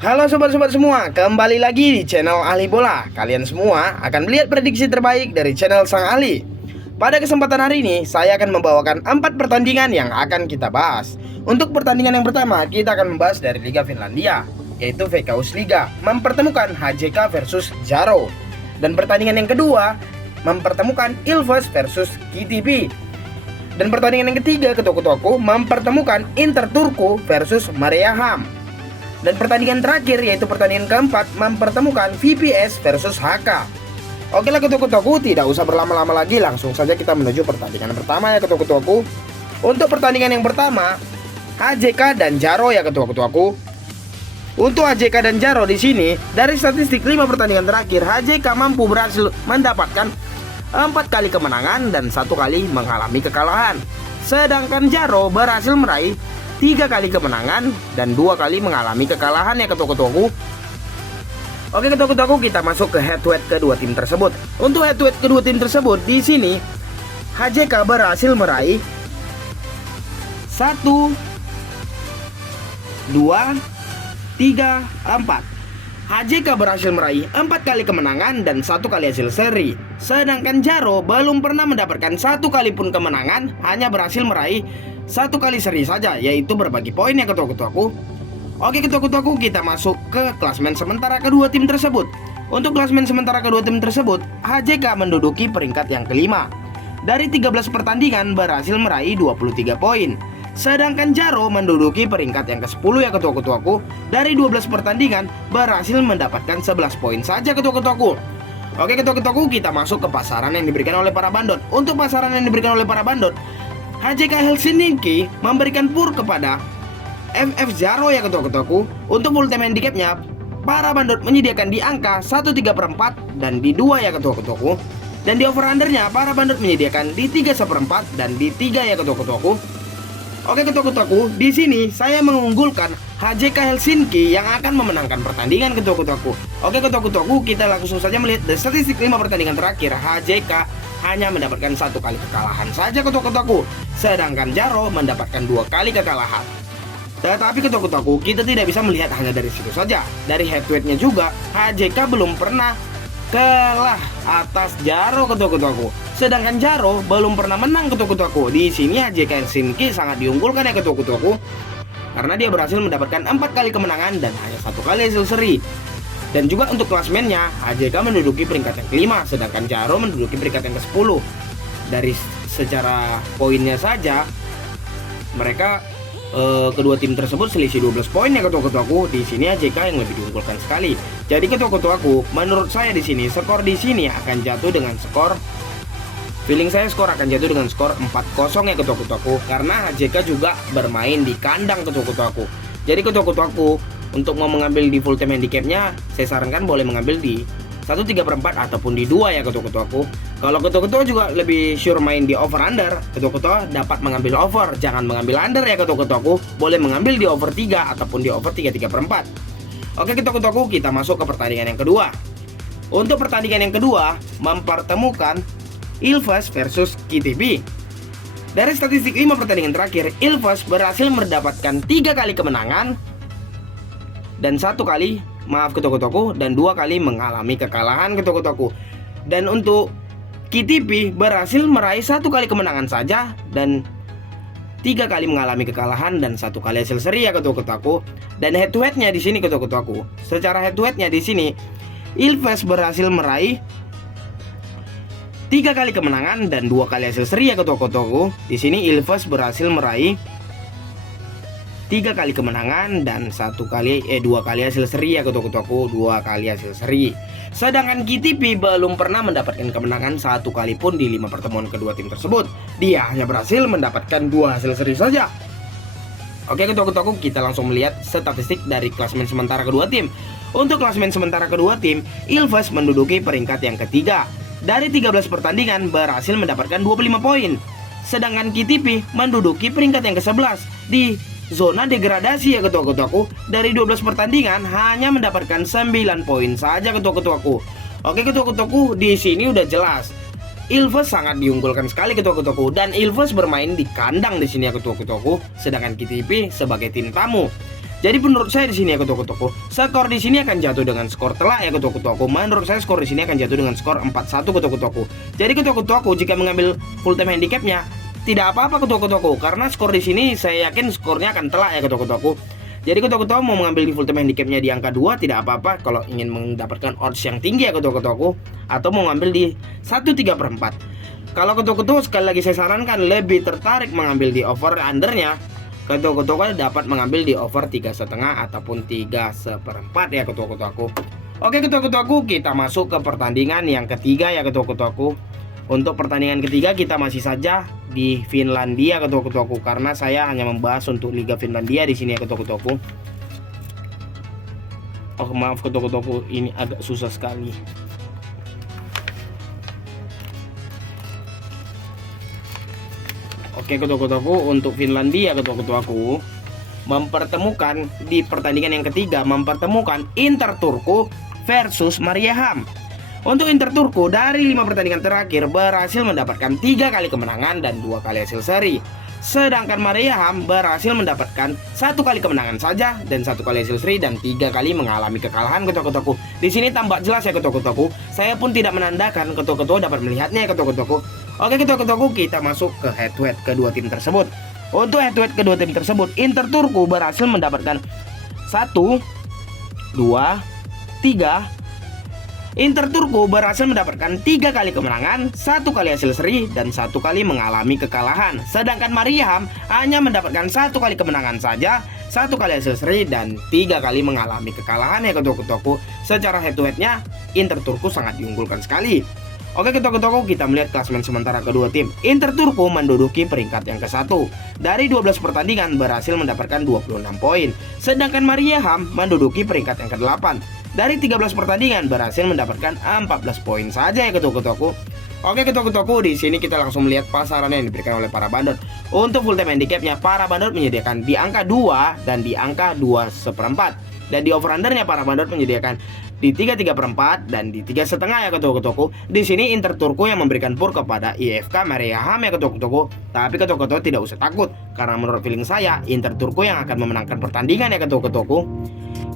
Halo sobat-sobat semua, kembali lagi di channel Ahli Bola. Kalian semua akan melihat prediksi terbaik dari channel Sang Ahli. Pada kesempatan hari ini, saya akan membawakan 4 pertandingan yang akan kita bahas. Untuk pertandingan yang pertama, kita akan membahas dari Liga Finlandia, yaitu Veikkaus Liga, mempertemukan HJK versus Jaro. Dan pertandingan yang kedua, mempertemukan Ilves versus KTP. Dan pertandingan yang ketiga, ketua-ketuaku, mempertemukan Inter Turku versus Mariehamn. Dan pertandingan terakhir, yaitu pertandingan keempat, mempertemukan VPS versus HK. Oke lah ketua-ketuaku, tidak usah berlama-lama lagi, langsung saja kita menuju pertandingan pertama ya ketua-ketuaku. Untuk pertandingan yang pertama, HJK dan Jaro ya ketua-ketuaku. Untuk HJK dan Jaro di sini, dari statistik 5 pertandingan terakhir, HJK mampu berhasil mendapatkan 4 kali kemenangan dan 1 kali mengalami kekalahan. Sedangkan Jaro berhasil meraih 3 kali kemenangan dan 2 kali mengalami kekalahan ya ketua-ketuaku. Oke ketua-ketuaku, kita masuk ke head to head kedua tim tersebut. Untuk head to head kedua tim tersebut di sini HJK berhasil meraih 1 2 3 4. HJK berhasil meraih 4 kali kemenangan dan 1 kali hasil seri. Sedangkan Jaro belum pernah mendapatkan 1 kali pun kemenangan, hanya berhasil meraih 1 kali seri saja, yaitu berbagi poin ya ketua-ketuaku. Oke ketua-ketuaku, kita masuk ke klasemen sementara kedua tim tersebut. Untuk klasemen sementara kedua tim tersebut, HJK menduduki peringkat yang kelima. Dari 13 pertandingan berhasil meraih 23 poin. Sedangkan Jaro menduduki peringkat yang ke-10 ya ketua-ketuaku. Dari 12 pertandingan berhasil mendapatkan 11 poin saja ketua-ketuaku. Oke ketua-ketuaku, kita masuk ke pasaran yang diberikan oleh para bandot. Untuk pasaran yang diberikan oleh para bandot, HJK Helsinki memberikan pur kepada FF Jaro ya ketua-ketuaku. Untuk full time handicapnya, para bandot menyediakan di angka 1/3/4 dan di 2 ya ketua-ketuaku. Dan di over undernya, para bandot menyediakan di 3/4 dan di 3 ya ketua-ketuaku. Oke ketua-ketuaku, di sini saya mengunggulkan HJK Helsinki yang akan memenangkan pertandingan ketua-ketuaku. Oke ketua-ketuaku, kita langsung saja melihat dari statistik 5 pertandingan terakhir. HJK hanya mendapatkan 1 kali kekalahan saja ketua-ketuaku, sedangkan Jaro mendapatkan 2 kali kekalahan. Tetapi ketua-ketuaku, kita tidak bisa melihat hanya dari situ saja. Dari head to headnya juga, HJK belum pernah kalah atas Jaro ketua-ketuaku. Sedangkan Jaro belum pernah menang ketua-ketuaku. Di sini HJK Helsinki sangat diunggulkan ya ketua-ketuaku, karena dia berhasil mendapatkan 4 kali kemenangan dan hanya 1 kali hasil seri. Dan juga untuk klasmennya, HJK menduduki peringkat yang kelima, sedangkan Jaro menduduki peringkat yang ke-10. Dari secara poinnya saja, mereka kedua tim tersebut selisih 12 poin ya ketua-ketuaku. Di sini HJK yang lebih diunggulkan sekali. Jadi ketua-ketuaku, menurut saya di sini skor di sini akan jatuh dengan skor, feeling saya skor akan jatuh dengan skor 4-0 ya ketua-ketuaku, karena HJK juga bermain di kandang ketua-ketuaku. Jadi ketua-ketuaku, untuk mau mengambil di full time handicapnya, saya sarankan boleh mengambil di 1/3/4 ataupun di 2 ya ketua-ketuaku. Kalau ketua-ketua juga lebih sure main di over under, ketua-ketua dapat mengambil over, jangan mengambil under ya ketua-ketuaku. Boleh mengambil di over 3 ataupun di over 3/4. Oke ketua-ketuaku, kita masuk ke pertandingan yang kedua. Untuk pertandingan yang kedua, mempertemukan Ilves versus KTP. Dari statistik 5 pertandingan terakhir, Ilves berhasil mendapatkan 3 kali kemenangan dan 1 kali, maaf ketua-ketuaku, dan 2 kali mengalami kekalahan ketua-ketuaku. Dan untuk KTP berhasil meraih 1 kali kemenangan saja dan 3 kali mengalami kekalahan dan 1 kali hasil seri ya ketua-ketuaku. Dan head to headnya di sini ketua-ketuaku, secara head to headnya di sini Ilves berhasil meraih 3 kali kemenangan dan 2 kali hasil seri ya ketua-ketuaku. Di sini Ilves berhasil meraih 3 kali kemenangan dan 2 kali hasil seri ya ketua-ketuaku, 2 kali hasil seri. Sedangkan KTP belum pernah mendapatkan kemenangan 1 kali pun di 5 pertemuan kedua tim tersebut. Dia hanya berhasil mendapatkan 2 hasil seri saja. Oke ketua-ketuaku, kita langsung melihat statistik dari klasemen sementara kedua tim. Untuk klasemen sementara kedua tim, Ilves menduduki peringkat yang ketiga. Dari 13 pertandingan berhasil mendapatkan 25 poin. Sedangkan KTP menduduki peringkat yang ke-11 di zona degradasi ya ketua-ketuaku. Dari 12 pertandingan hanya mendapatkan 9 poin saja ketua-ketuaku. Oke ketua-ketuaku, di sini udah jelas Ilves sangat diunggulkan sekali ketua-ketuaku, dan Ilves bermain di kandang di sini ya ketua-ketuaku, sedangkan KTP sebagai tim tamu. Jadi menurut saya di sini ya ketua-ketuaku, skor di sini akan jatuh dengan skor telak ya ketua-ketuaku. Menurut saya skor di sini akan jatuh dengan skor 4-1 ketua-ketuaku. Jadi ketua-ketuaku jika mengambil full time handicapnya tidak apa-apa ketua-ketuaku, karena skor di sini saya yakin skornya akan telak ya ketua-ketuaku. Jadi ketua-ketua mau mengambil di full time handicapnya di angka 2 tidak apa-apa kalau ingin mendapatkan odds yang tinggi ya ketua-ketuaku, atau mau ngambil di 1/3/4. Kalau ketua-ketua sekali lagi saya sarankan lebih tertarik mengambil di over undernya, ketua-ketua dapat mengambil di over 3,5 ataupun 3/4 ya ketua-ketuaku. Oke ketua-ketuaku, kita masuk ke pertandingan yang ketiga ya ketua-ketuaku. Untuk pertandingan ketiga kita masih saja di Finlandia ketua-ketuaku, karena saya hanya membahas untuk Liga Finlandia di sini ya ketua-ketuaku. Oh maaf ketua-ketuaku, ini agak susah sekali. Oke ketua-ketuaku, untuk Finlandia ketua-ketuaku mempertemukan di pertandingan yang ketiga, mempertemukan Inter Turku versus Mariehamn. Untuk Inter Turku dari 5 pertandingan terakhir berhasil mendapatkan 3 kali kemenangan dan 2 kali hasil seri. Sedangkan Mariehamn berhasil mendapatkan 1 kali kemenangan saja dan 1 kali hasil seri dan 3 kali mengalami kekalahan ketua-ketuaku. Di sini tampak jelas ya ketua-ketuaku. Saya pun tidak menandakan, ketua-ketua dapat melihatnya ya ketua-ketuaku. Oke ketua-ketuaku, kita masuk ke head to head kedua tim tersebut. Untuk head to head kedua tim tersebut, Inter Turku berhasil mendapatkan 1, 2, 3. Inter Turku berhasil mendapatkan 3 kali kemenangan, 1 kali hasil seri, dan 1 kali mengalami kekalahan. Sedangkan Mariehamn hanya mendapatkan 1 kali kemenangan saja, 1 kali hasil seri, dan 3 kali mengalami kekalahan ya ketua-ketuaku. Secara head to headnya Inter Turku sangat diunggulkan sekali. Oke ketua-ketuaku, kita melihat klasemen sementara kedua tim. Inter Turku menduduki peringkat yang ke-1. Dari 12 pertandingan berhasil mendapatkan 26 poin. Sedangkan Mariehamn menduduki peringkat yang ke-8. Dari 13 pertandingan berhasil mendapatkan 14 poin saja ya ketua-ketuaku. Oke ketua-ketuaku, di sini kita langsung melihat pasaran yang diberikan oleh para bandot. Untuk full time handicapnya para bandot menyediakan di angka 2 dan di angka 2/4. Dan di over undernya para bandot menyediakan di 3/4 dan di 3,5 ya ketua-ketuaku. Di sini Inter Turku yang memberikan pur kepada IFK Mariehamn ya ketua-ketuaku. Tapi ketua-ketua tidak usah takut, karena menurut feeling saya Inter Turku yang akan memenangkan pertandingan ya ketua-ketuaku.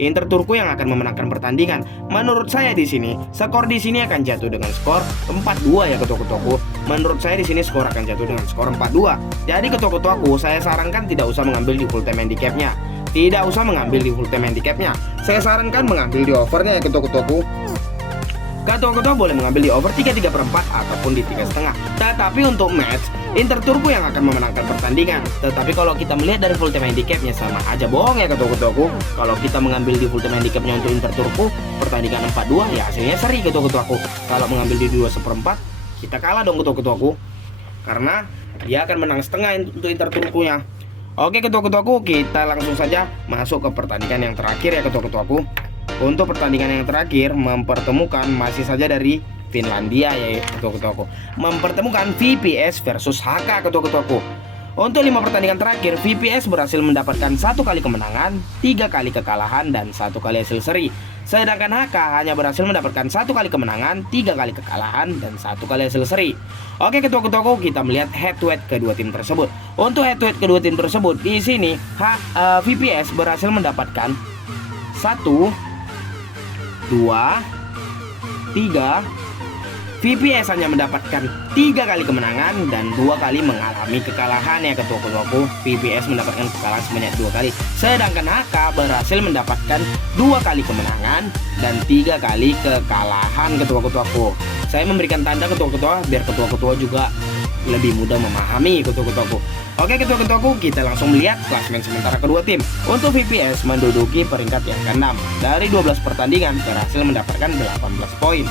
Inter Turku yang akan memenangkan pertandingan. Menurut saya di sini skor di sini akan jatuh dengan skor 4-2 ya ketua-ketuaku. Menurut saya di sini skor akan jatuh dengan skor 4-2. Jadi ketua-ketuaku, saya sarankan tidak usah mengambil di full time handicapnya. Tidak usah mengambil di full time handicapnya. Saya sarankan mengambil di overnya ya ketua-ketuaku. Ketua-ketua boleh mengambil di over 3/4 ataupun di 3,5. Tetapi untuk match, Inter Turku yang akan memenangkan pertandingan. Tetapi kalau kita melihat dari full time handicapnya sama aja bohong ya ketua-ketuaku. Kalau kita mengambil di full time handicapnya untuk Inter Turku, pertandingan 4-2 ya hasilnya seri ketua-ketuaku. Kalau mengambil di 2/4, kita kalah dong ketua-ketuaku, karena dia akan menang setengah untuk Inter Turkunya. Oke ketua-ketuaku, kita langsung saja masuk ke pertandingan yang terakhir ya ketua-ketuaku. Untuk pertandingan yang terakhir mempertemukan masih saja dari Finlandia ya ketua-ketuaku, mempertemukan VPS versus HK ketua-ketuaku. Untuk 5 pertandingan terakhir, VPS berhasil mendapatkan 1 kali kemenangan, 3 kali kekalahan, dan 1 kali hasil seri. Sedangkan HK hanya berhasil mendapatkan 1 kali kemenangan, 3 kali kekalahan, dan 1 kali hasil seri. Oke ketua-ketuaku, kita melihat head to head kedua tim tersebut. Untuk head to head kedua tim tersebut, di sini VPS berhasil mendapatkan 1, 2, 3. VPS hanya mendapatkan 3 kali kemenangan dan 2 kali mengalami kekalahan ya ketua-ketuaku. VPS mendapatkan kekalahan sebanyak 2 kali. Sedangkan HK berhasil mendapatkan 2 kali kemenangan dan 3 kali kekalahan ketua-ketuaku. Saya memberikan tanda ketua-ketua biar ketua-ketua juga lebih mudah memahami ketua-ketuaku. Oke ketua-ketuaku, kita langsung melihat klasemen sementara kedua tim. Untuk VPS menduduki peringkat yang ke-6. Dari 12 pertandingan berhasil mendapatkan 18 poin.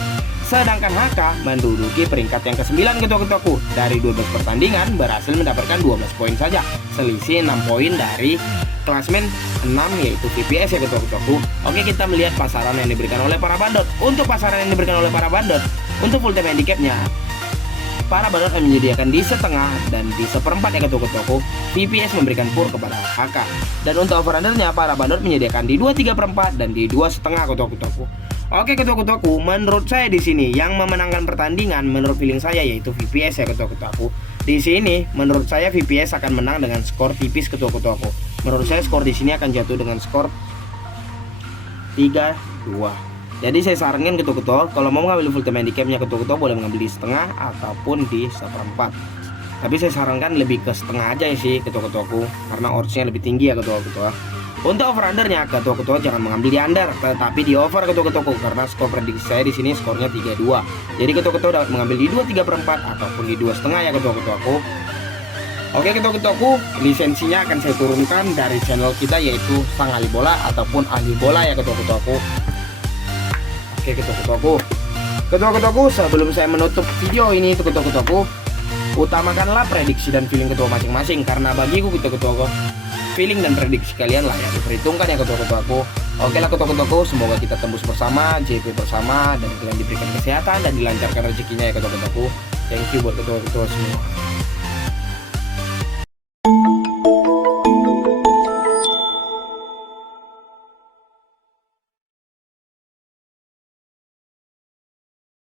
Sedangkan HK menduduki peringkat yang ke-9 ketua-ketuaku. Dari 12 pertandingan berhasil mendapatkan 12 poin saja, selisih 6 poin dari klasemen 6 yaitu VPS ya ketua-ketuaku. Oke, kita melihat pasaran yang diberikan oleh para bandot. Untuk pasaran yang diberikan oleh para bandot, untuk full time handicapnya, para bandot menyediakan di setengah dan di seperempat ya ketua-ketuaku. VPS memberikan pur kepada HK. Dan untuk over undernya, para bandot menyediakan di 2/3/4 dan di 2,5 ketua-ketuaku. Oke ketua-ketuaku, menurut saya di sini yang memenangkan pertandingan menurut feeling saya yaitu VPS ya ketua-ketuaku. Di sini menurut saya VPS akan menang dengan skor tipis ketua-ketuaku. Menurut saya skor di sini akan jatuh dengan skor 3-2. Jadi saya sarankan ketua-ketua kalau mau mengambil full time handicapnya ketua-ketua boleh mengambil di setengah ataupun di 1/4. Tapi saya sarankan lebih ke setengah aja sih ketua-ketuaku, karena oddsnya lebih tinggi ya ketua-ketua. Untuk over undernya ketua-ketua jangan mengambil di under, tetapi di over ketua-ketuaku, karena skor prediksi saya di sini skornya 3-2. Jadi ketua-ketua dapat mengambil di 2/3/4 ataupun di 2,5 ya ketua-ketuaku. Oke ketua-ketuaku, lisensinya akan saya turunkan dari channel kita yaitu Sang Ahli Bola ataupun Ahli Bola ya ketua-ketuaku. Oke ketua-ketuaku, ketua-ketuaku, sebelum saya menutup video ini ketua-ketuaku, utamakanlah prediksi dan feeling ketua masing-masing, karena bagiku ketua-ketuaku feeling dan prediksi kalian lah yang diperhitungkan ya ketua-ketuaku. Oke lah ketua-ketuaku, semoga kita tembus bersama, JP bersama, dan kalian diberikan kesehatan dan dilancarkan rezekinya ya ketua-ketuaku. Thank you buat ketua-ketua semua.